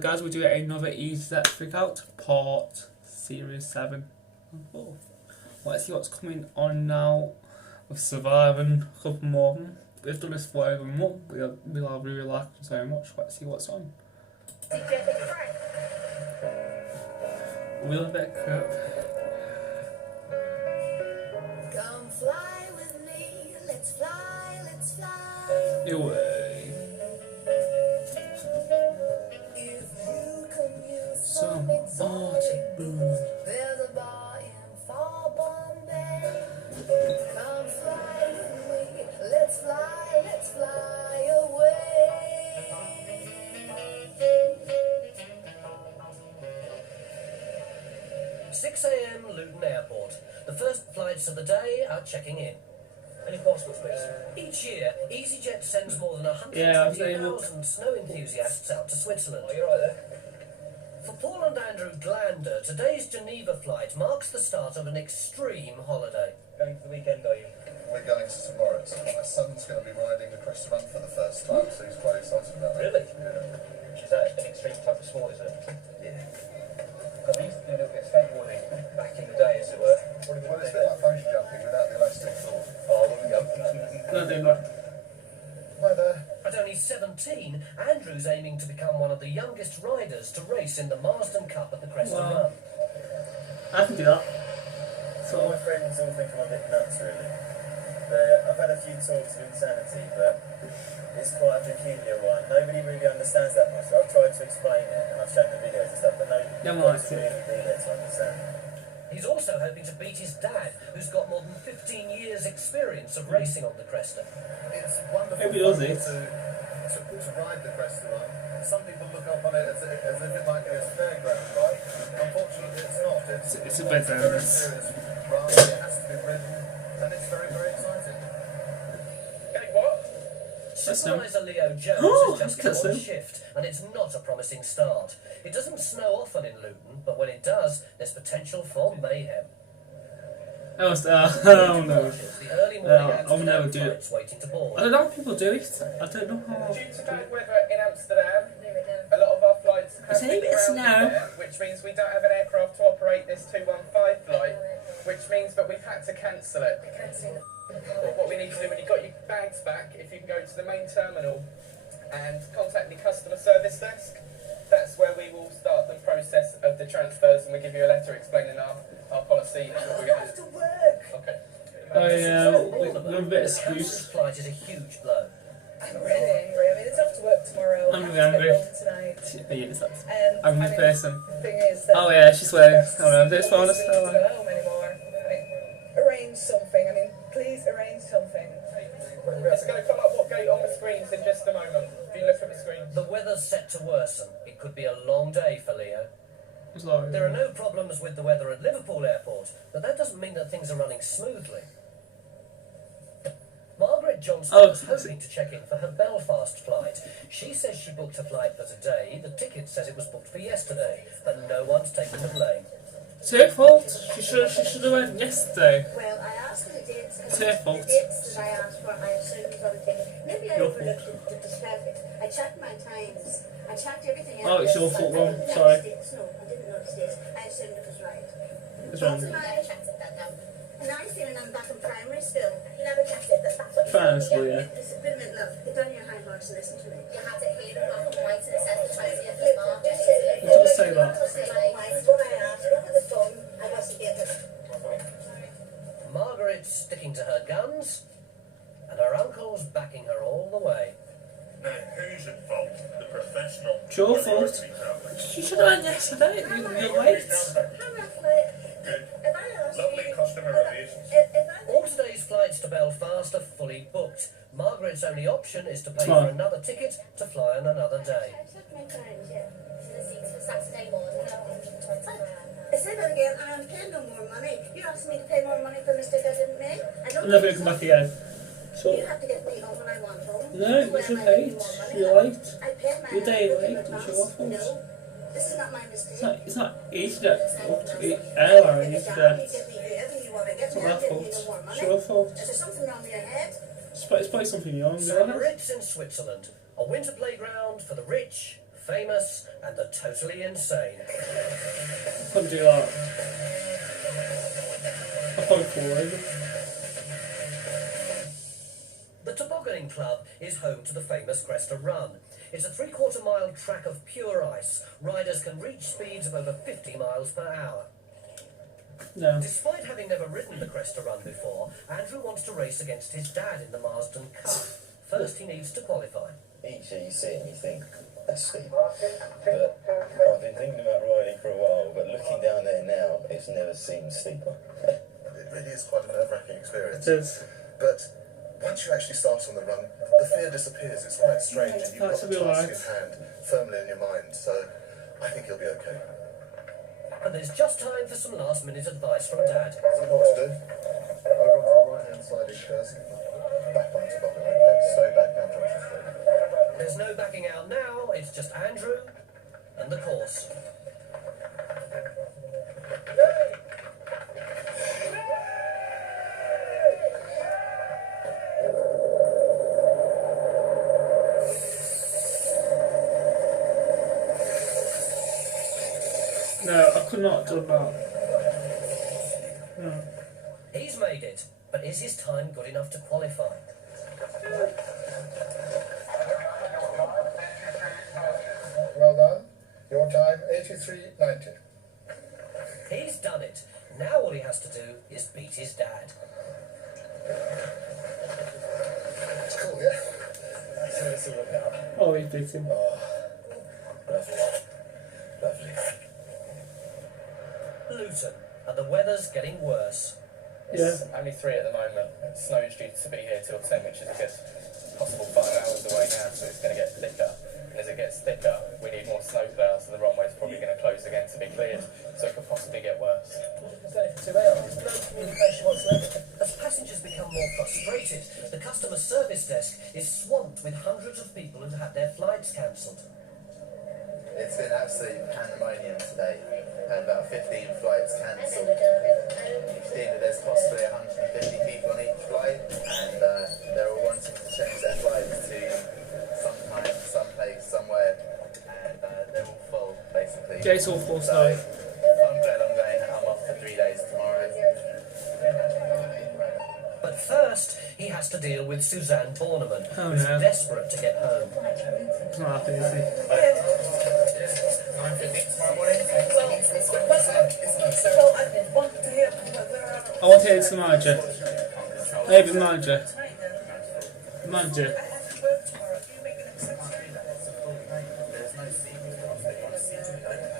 Guys, we're doing another EasyJet freakout, part series 7. Oh, let's see what's coming on now. We're surviving a couple more of them. We've done this for over a month. We'll have really liked it so much. Let's see what's on. We'll bit crap. Come fly with me, let's fly, let's fly. Anyway. Some Arctic blue. There's a bar in far Bombay. Come fly with me, let's fly away. 6 a.m. Luton Airport. The first flights of the day are checking in. Any passports, please? Each year, EasyJet sends more than 120,000 snow enthusiasts out to Switzerland. Oh, you're right there. For Paul and Andrew Glander, today's Geneva flight marks the start of an extreme holiday. Going for the weekend, are you? We're going to St Moritz. My son's going to be riding the Crest Run for the first time, so he's quite excited about that. Really? Yeah. Is that an extreme type of sport, is it? Yeah. I used to do a little bit of skateboarding back in the day, as it were. Well, it's a bit like bungee jumping without the elastic cord. Oh, there we go. Nothing left. Hi there. At only 17, Andrew's aiming to become one of the youngest riders to race in the Marsden Cup at the Crest Wow. Run. I can do that. So my friends all think I'm a bit nuts, really. I've had a few talks of insanity, but it's quite a peculiar one. Nobody really understands that much. I've tried to explain it, and I've shown the videos and stuff, but nobody's really been there to understand. He's also hoping to beat his dad, who's got more than 15 years' experience of racing on the Cresta. It's wonderful Maybe does fun it. to ride the Crest Run. Some people look up on it as if it might be a fairground ride. Unfortunately, it's not. It's a bit very dangerous. serious run. It has to be ridden, and it's very, very exciting. Hey, what? Supervisor Leo Jones Oh, has just that's come on him. shift, and it's not a promising start. It doesn't snow often in Luton, but when it does, there's potential for mayhem. Oh no. The early morning I'll never Amsterdam do it. flights waiting to board. I don't know how people do it. I don't know how. Due to bad weather in Amsterdam, a lot of our flights have It's a been bit of grounded snow. there, which means we don't have an aircraft to operate this 215 flight, which means that we've had to cancel it. But what we need to do when you've got your bags back, if you can go to the main terminal and contact the customer service desk, that's where we will start the process of the transfers, and we give you a letter explaining our policy and what we're going to do. Okay. Oh yeah, All we're a bit this excused. flight is a huge blow. I'm really angry. I mean, it's off to work tomorrow. I'm I have really angry. to get home tonight. Yeah, I'm the person. The thing is that Oh yeah, she's wearing. there's Oh no, this one not is. easy to go home anymore. I mean, arrange something. I mean, please arrange something. It's going to come up what gate on the screens in just a moment. If you look at the screen. The weather's set to worsen. It could be a long day for Leo. Sorry. There are no problems with the weather at Liverpool Airport, but that doesn't mean that things are running smoothly. Margaret Johnston Oh, was hoping to check in for her Belfast flight. She says she booked a flight for today. The ticket says it was booked for yesterday, but no one's taken the blame. It's her fault. She should have went yesterday. Well, I asked for the dates. It's her fault. The dates that I asked for, I assumed was on the ticket. Maybe I Your overlooked the discrepancy. I checked my times. I checked everything else. Oh, it's your fault, I Ron. didn't Sorry. notice dates. No, I didn't notice dates. I assumed it was right. It's wrong. I checked it that time. And I feeling I'm back in primary school. You never checked it. That's what you Primary told me. school, yeah. Just a bit of it, love. Get down your high horse and listen to me. You had it here in black and white and it says the 20th of March. It does say that. When I asked, look at the phone, I wasn't given. Margaret's sticking to her guns, and her uncle's backing her all the way. Now, who's at fault? The professional. It's your fault. minority traveller? She should have went yesterday. You're late. Good. Lovely customer relations. All today's flights to Belfast are fully booked. Margaret's only option is to pay Fine. for another ticket to fly on another day. I checked my times, yeah. The seats for Saturday morning are 120. I said that again, I am paying no more money. You asked me to pay more money for a mistake I didn't make. I don't I'm never going to come back again. So. You have to get me home when I want home. No, Where you're am I late. getting more money? You're late. I paid my You're day booking late. It's advance. your fault. No, this is not my mistake. It's not EasyJet. Airline. EasyJet. Get me here when you want to get It's me. not I'll my give you fault. no more It's money. your fault. Is there something wrong with your head? It's probably something young, St isn't it? Moritz in Switzerland, a winter playground for the rich, famous and the totally insane. Couldn't do that. I'll probably fall over. The Tobogganing Club is home to the famous Cresta Run. It's a 3/4 mile track of pure ice. Riders can reach speeds of over 50 miles per hour. No. Despite having never ridden the Cresta Run before, Andrew wants to race against his dad in the Marsden Cup. First, he needs to qualify. Each year you see it and you think, that's steep. But I've been thinking about riding for a while, but looking down there now, it's never seemed steeper. It really is quite a nerve-wracking experience. It is. But once you actually start on the run, the fear disappears. It's quite strange, and you've got the task in hand firmly in your mind. So I think you'll be okay. And there's just time for some last-minute advice from Dad. So what to do? Over onto the right-hand side is Jersey. Back onto bottom, okay? Stay back down junction 3. There's no backing out now, it's just Andrew and the course. No, I could not do that. No. He's made it, but is his time good enough to qualify? Well done. Your time, 83.90. He's done it. Now all he has to do is beat his dad. It's cool, yeah? So it's all about. Oh, he beat him. Oh, lovely. Lovely. Luton, and the weather's getting worse. It's only 3 at the moment. Snow's due to be here till 10, which is a good possible 5 hours away now, so it's going to get thicker. And as it gets thicker, we need more snow ploughs, so the runway's probably going to close again to be cleared, so it could possibly get worse. It's only for 2 hours. No communication whatsoever. As passengers become more frustrated, the customer service desk is swamped with hundreds of people who've had their flights cancelled. It's been absolute pandemonium today. Had about 15 flights cancelled. You've seen that there's possibly 150 people on each flight, and they're all wanting to change their flights to some time, some place, somewhere, and they're all full, basically. Yeah, it's all full, so I'm glad I'm off for 3 days tomorrow. But first, he has to deal with Suzanne Borneman, who's desperate to get home. It's not happy, is he? 9:15 tomorrow morning. I want to hear it's the manager. Maybe the manager. The manager.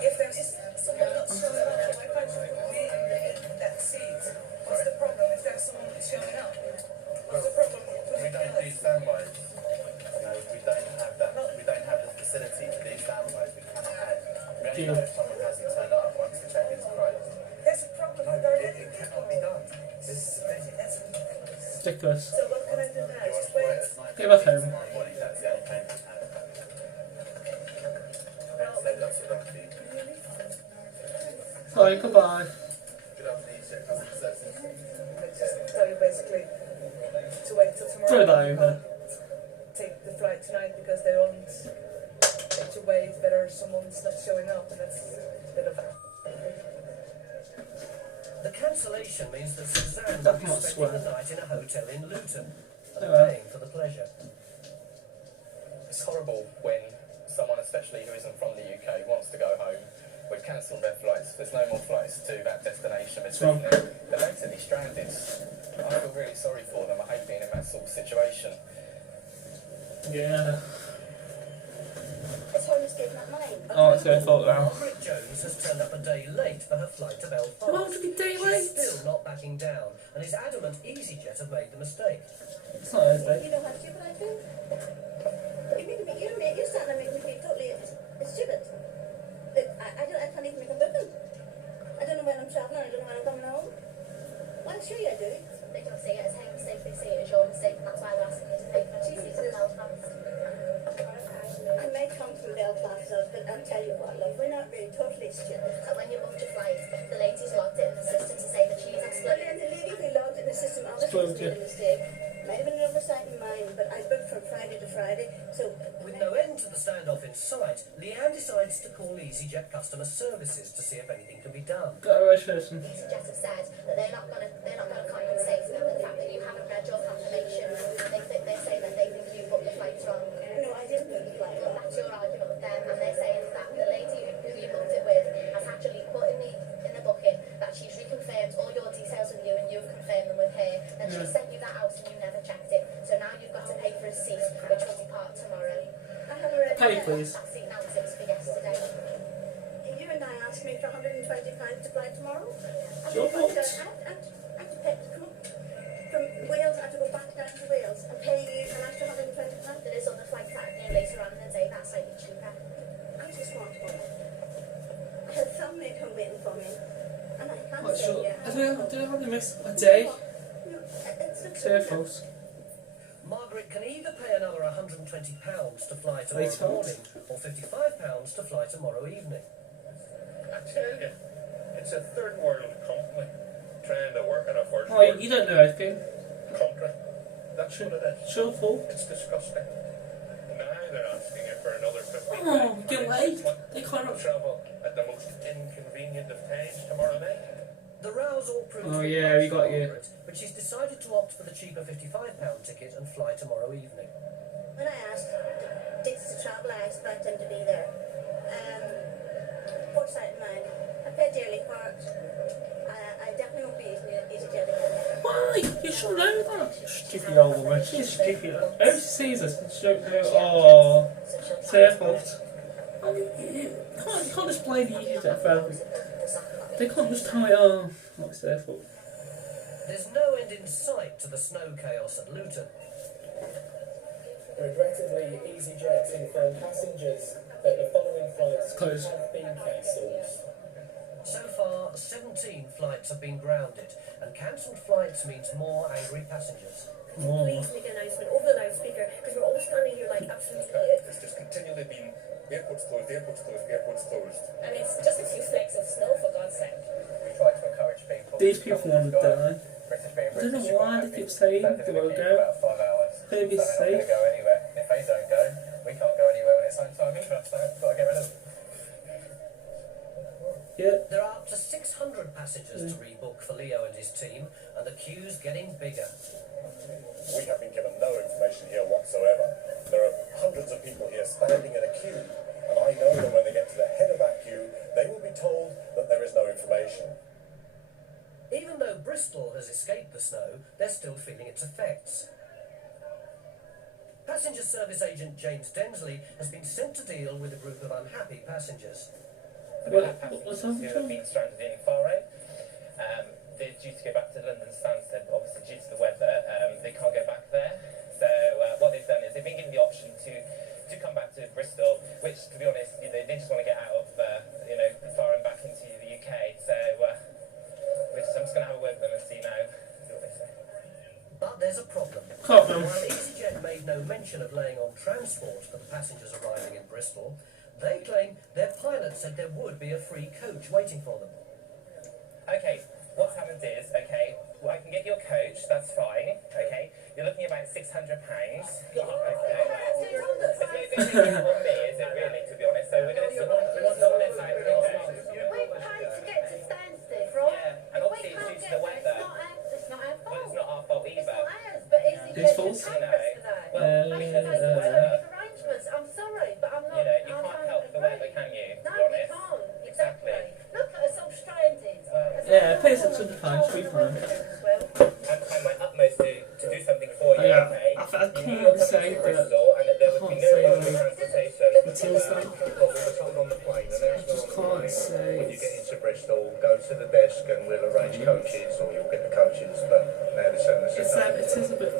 If there's someone not showing up, why can't you be in that seat? What's the problem if there's someone who's showing up? What's the problem? We don't do standbys. We don't have the facility to do standbys. We cannot have. We only know if someone hasn't turned up once the check-in's closed. There's a problem. No, it cannot be done. This is the thing. Ridiculous. So what can I do now? Just wait. Get back home. That's the only thing. That's the rugby. Sorry, goodbye. Good afternoon, check. Just tell you basically to wait till tomorrow. Throw that over. Take the flight tonight because they won't let you wait. Better someone's not showing up, and that's a bit of. The cancellation means that Suzanne will be spending the night in a hotel in Luton, paying for the pleasure. It's horrible when someone, especially who isn't from the UK, wants to go home. We've cancelled their flights. There's no more flights to that destination between them. They're basically stranded. I feel really sorry for them. I hate being in that sort of situation. Yeah. It's home escape, not mine. Oh, it's their fault now. Margaret Jones has turned up a day late for her flight to Belfast. Why would we day late? She's still not backing down, and is adamant EasyJet have made the mistake. It's not Thursday. You know how stupid I feel? You're starting to make me feel totally stupid. Look, I can't even make a booking. I don't know when I'm travelling, I don't know when I'm coming home. Well, I'm sure you do. They don't say it as her mistake, they say it as your mistake, and that's why we're asking you to pay for it. She's in Belfast. I may come from Belfast, love, but I'll tell you what, love, we're not really totally stupid. And when you booked your flight, the lady's logged it in the system to say that she's exploded. Well, then the lady who logged it in the system obviously made a mistake. Might have been an oversight. mine, but I booked from Friday to Friday, so... With no end to the standoff in sight, Leanne decides to call EasyJet customer services to see if anything can be done. Got a registration. EasyJet have said that they're not gonna compensate for the fact that you haven't read your confirmation. They say that they think you booked the flights wrong. No, I didn't book the flight wrong. That's your argument with them, and they're saying that the lady who you booked it with has actually put in the booking that she's reconfirmed all your details with you and you've confirmed them with her. Then she sent you that out and you never checked it. So now you've got to pay for a seat, which will depart tomorrow. I have already... Pay, please. That seat now is for yesterday. You and I asked me for £120 to fly tomorrow. I Your had fault. to pay to come up from Wales. I had to go back down to Wales and pay you an extra £120. There is other flights that are later on in the day that's slightly cheaper. I'm just smart about it. I had a family home waiting for me, and I can't What, say sure. yeah. I don't have to miss a day. No, it's It's her fault. Margaret can either pay another £120 to fly tomorrow Later. morning or £55 to fly tomorrow evening. I tell you, it's a third world company trying to work in a first Oh, world you don't know anything. country. That's what it is. It's your fault. It's disgusting. Now they're asking you for another £55. Oh, get away. They can't. Travel at the most inconvenient of times tomorrow night. The rows all proved Oh, to be yeah, much we got for you. Margaret, but she's decided to opt for the cheaper £55 ticket and fly tomorrow evening. When I asked dates to travel, I expect them to be there. Foresight in mind. I paid dearly for it. I definitely won't be EasyJet again. Why? You should know that. Stupid old woman. She's stupid. Every she sees us, she'll go, oh, it's her fault. I mean, you can't just blame the EasyJet for everything. They can't just tell me, oh, it's their fault. There's no end in sight to the snow chaos at Luton. Regrettably, EasyJet informed passengers that the following flights Close. have been cancelled. So far, 17 flights have been grounded, and cancelled flights means more angry passengers. More. Please make an announcement over the loudspeaker, because we're all standing here like absolute idiots. It's just continually been the airport's closed, the airport's closed, the airport's closed. I mean, it's just a few flakes of snow, for God's sake. We try to encourage people. These people want to die. British being I don't know British, why they keep saying they will go. about 5 hours. They'll be So they're not going safe. to go anywhere. If they don't go, we can't go anywhere when it's home time either. So we've got to get rid of them. Yeah. There are up to 600 passengers to rebook for Leo and his team, and the queue's getting bigger. We have been given no information here whatsoever. There are hundreds of people here standing in a queue, and I know that when they get to the head of that queue, they will be told that there is no information. Even though Bristol has escaped the snow, they're still feeling its effects. Passenger service agent James Densley has been sent to deal with a group of unhappy passengers. What's Who have been stranded in Bahrain. They're due to go back to London Stansted, but obviously due to the weather, they can't go back there. So what they've done is they've been given the option to come back to Bristol, which, to be honest, they just want to get out of far and back into the UK. So I'm just going to have a word with them and see what they say. But there's a problem. Problem. While EasyJet made no mention of laying on transport for the passengers arriving in Bristol, they claim their pilot said there would be a free coach waiting for them. Okay, what's happened is, well, I can get you a coach, that's fine, okay? You're looking at about £600. Okay. It's on me, is it really, to be honest? So we're going to someone else out there. We paid to get to Stansted, right? Yeah, and obviously it's due to the weather. It's not our But fault. it's not our fault It's either. not ours, but Whose EasyJet fault? can take us to that. Well, They can make alternative arrangements. I'm sorry, but I'm not. you can't help the weather, can you? To No, be we honest. can't. Exactly. Look at us all stranded. Yeah, pay £600, be fine. I'm trying my utmost to do something for you, Yeah, okay? I can't say that. There would be no other transportation. Until then, Well, we were told on the plane, and that's just can't say. when you get into Bristol, go to the desk and we'll arrange coaches, or you'll get the coaches, but now they're telling us It is a bit.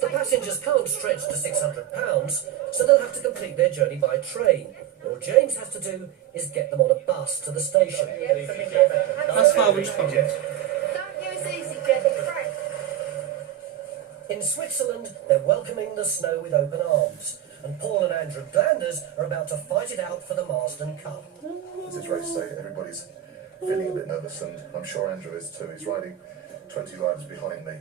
The passengers can't stretch to £600, so they'll have to complete their journey by train. All James has to do is get them on a bus to the station. That's why we come. Don't use EasyJet, it's crap. In Switzerland, they're welcoming the snow with open arms, and Paul and Andrew Glanders are about to fight it out for the Marsden Cup. As it's race day, everybody's feeling a bit nervous, and I'm sure Andrew is too. He's riding 20 riders behind me,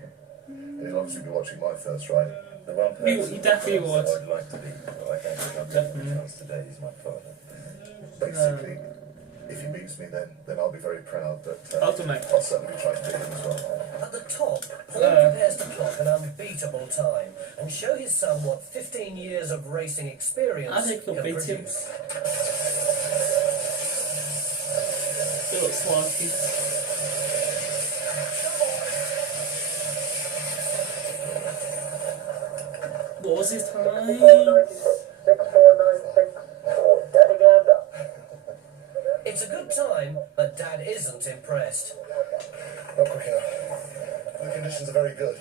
and he'll obviously be watching my first ride. The one person You definitely would. I'd like to be like Andrew Definitely. because today is my father. Basically, if he meets me, then I'll be very proud. But I'll certainly be trying to beat him as well. At the top, Paul prepares to clock an unbeatable time and show his son what 15 years of racing experience I think he'll can beat him. produce. He looks swanky. What was his time? 6496 for Daddy Gander. It's a good time, but Dad isn't impressed. Not quick enough. The conditions are very good.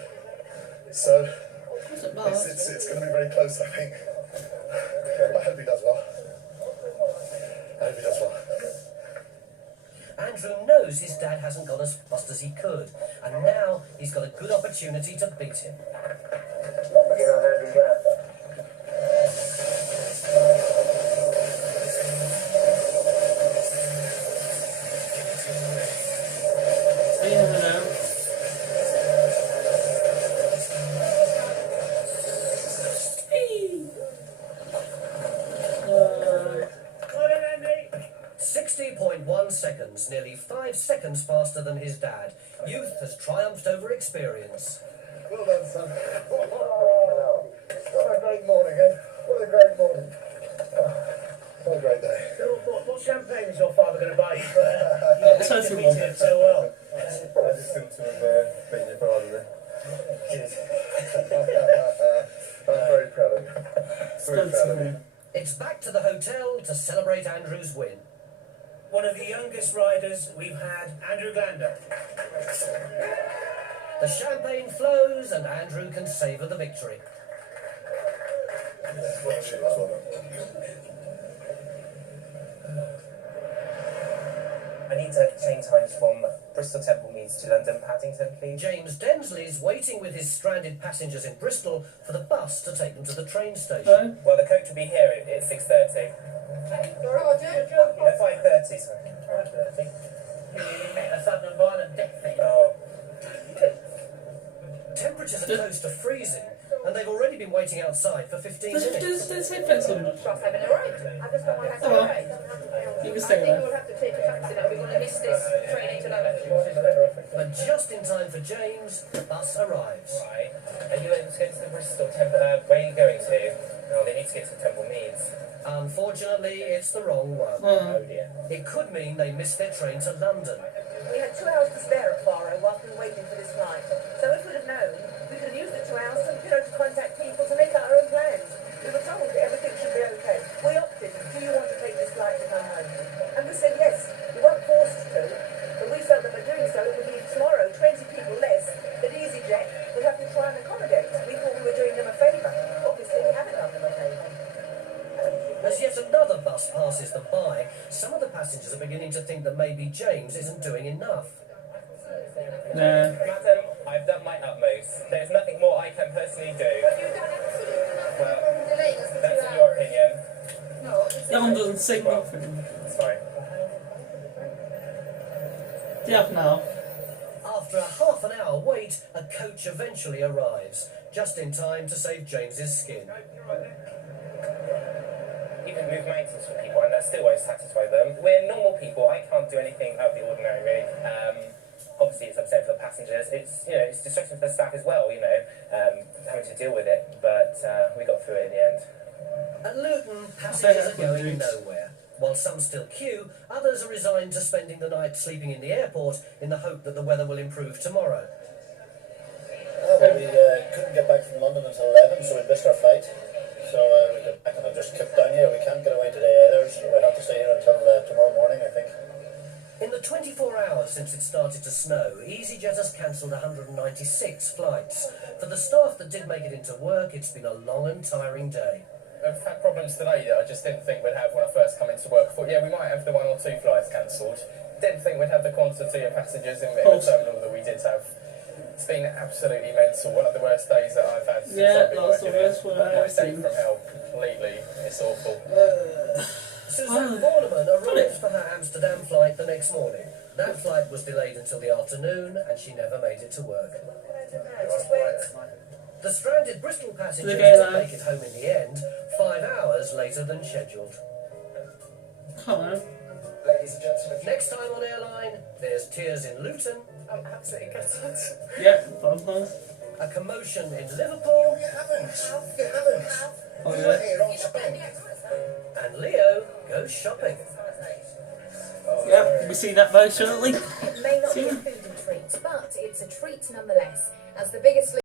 So, it's going to be very close, I think. I hope he does well. I hope he does well. Andrew knows his dad hasn't gone as fast as he could, and now he's got a good opportunity to beat him. Begin on Andrew Gander. You never know. Got it, Andy! 60.1 seconds, nearly 5 seconds faster than his dad. Youth has triumphed over experience. Well done, son. What a great morning, eh? What a great morning. What a great day. What champagne is your father going to buy you for Sensible. beating him so well? I just seem to have beaten your father there. I'm very proud of you. Very proud of you. It's back to the hotel to celebrate Andrew's win. One of the youngest riders we've had, Andrew Glander. The champagne flows and Andrew can savour the victory. I need to change times from Bristol Temple Meads to London Paddington, please. James Densley's waiting with his stranded passengers in Bristol for the bus to take them to the train station. Well, the coach will be here at 6:30. Roger. 5:30, sorry. 5:30. You met a sudden and violent death thing. Oh. Temperatures are close to freezing, and they've already been waiting outside for 15 minutes. Does it fit him? Just having a ride. I just don't want to have a ride. You can I stay think there. we'll have to take a taxi now. We're going to miss this training to London. But just in time for James, the bus arrives. Right. Are you able to go to the Bristol Temple? Where are you going to? No, they need to get to Temple Meads. Unfortunately, it's the wrong one. Oh dear. It could mean they missed their train to London. We had 2 hours to spare at Faro whilst we were waiting for this flight. So if we'd have known, we could have used the 2 hours to contact people to make our own plans. We were told that everything should be okay. We opted, do you want to take this flight to come home? And we said yes. We weren't forced to, but we felt that by doing so, it would mean tomorrow 20 people less that EasyJet would have to try and accommodate. We thought we were doing them a favour. Obviously, we haven't done them a favour. As yet another bus passes them by, some of the passengers are beginning to think that maybe James isn't doing enough. Nah. Madam, I've done my utmost. There's nothing more I can personally do. Well, that's in your opinion. That one doesn't say nothing. It's fine. Yeah, now. After a half an hour wait, a coach eventually arrives, just in time to save James's skin. You can move mountains for people and that still won't satisfy them. We're normal people. I can't do anything out of the ordinary, really. Obviously, it's upsetting for the passengers. It's distressing for the staff as well, having to deal with it. But we got through it in the end. At Luton, passengers are going nowhere. While some still queue, others are resigned to spending the night sleeping in the airport in the hope that the weather will improve tomorrow. We couldn't get back from London until 11, so we missed our flight. So we got back and I just kept down here. We can't get away today either, so we'll have to stay here until tomorrow morning, I think. In the 24 hours since it started to snow, EasyJet has cancelled 196 flights. For the staff that did make it into work, it's been a long and tiring day. I've had problems today that I just didn't think we'd have when I first come into work. I thought, yeah, we might have the 1 or 2 flights cancelled. Didn't think we'd have the quantity of passengers in the terminal that we did have. It's been absolutely mental. One of the worst days that I've had since I've been that's the working worst here. one I've My day seen. from hell, completely. It's awful. Suzanne Borneman arrived for her Amsterdam flight the next morning. That flight was delayed until the afternoon, and she never made it to work. The The stranded Bristol passengers Did did make it home in the end, 5 hours later than scheduled. Come on. Ladies and gentlemen. Next time on Airline, there's tears in Luton. I'm absolutely gutted. Yeah, vampires. A commotion in Liverpool. You haven't. You haven't. Oh, We yeah. were here on Spain. And Leo goes shopping. Yep, we'll be seeing that very shortly. It may not be a food and treat, but it's a treat nonetheless, as the biggest